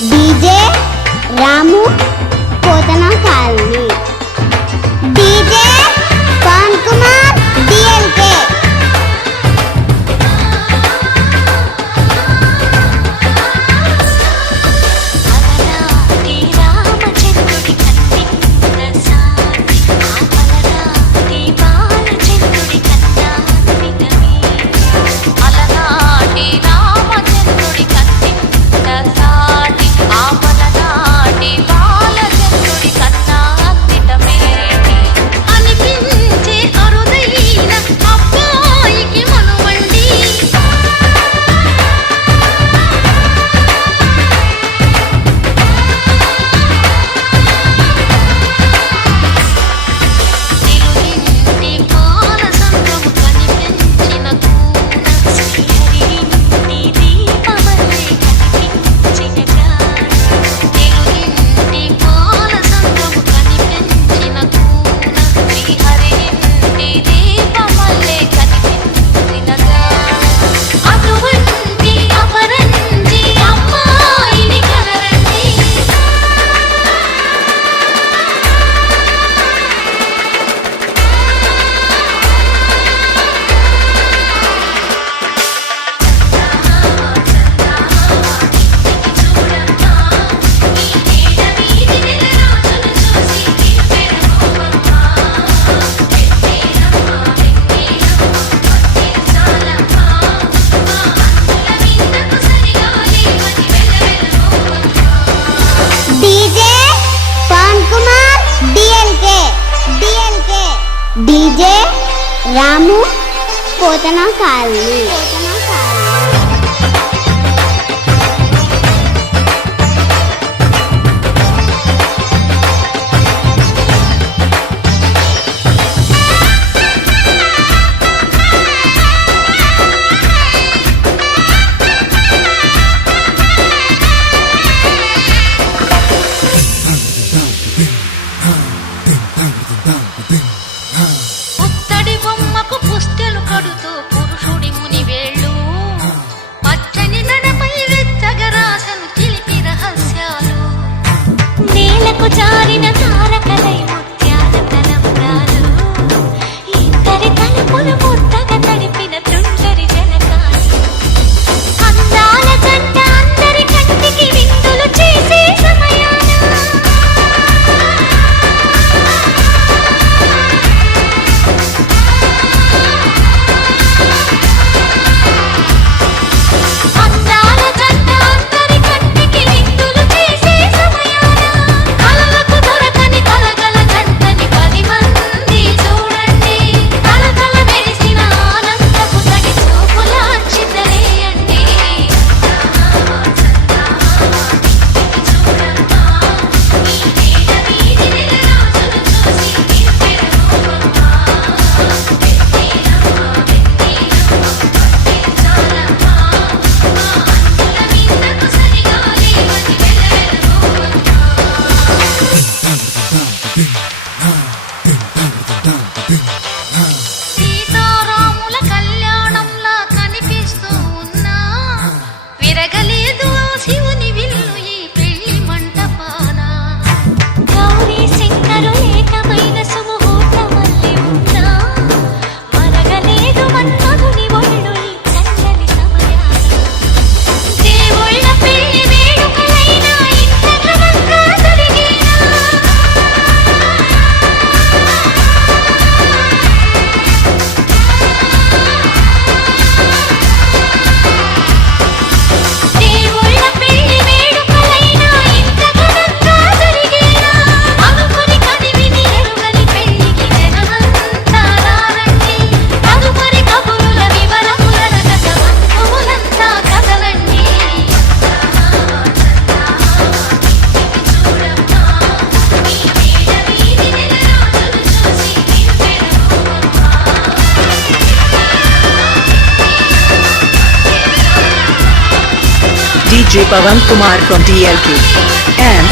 DJ Ramu Potana colony, DJ Pavan Kumar DLK. DJ Ramu Potana colony. జారిన తారకలై ముత్యాల తలంబ్రాలు, ఇద్దరి తలుపులు ముద్దగా తడిపిన తుంటరి జలకాలు, అందాల జంట అందరి కంటికి విందులు చేసే సమయాన సీతారాముల కళ్యాణంలా కనిపిస్తూ ఉన్నా, విరగలేదు శివుని విల్లు ఈ పెళ్లి మంటపాన. గౌరీ శంకరు ఏకమైన సుముహూర్తమల్లె ఉన్నా, మరగలేదు మన్మధుని ఒళ్ళు ఈ చల్లని సమయాన. దేవుళ్ళ పెళ్లి వేడుకలైనా ఇంత ఘనంగా జరిగేనా? DJ Pawan Kumar from DLK and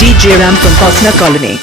DJ Ram from Potna Colony.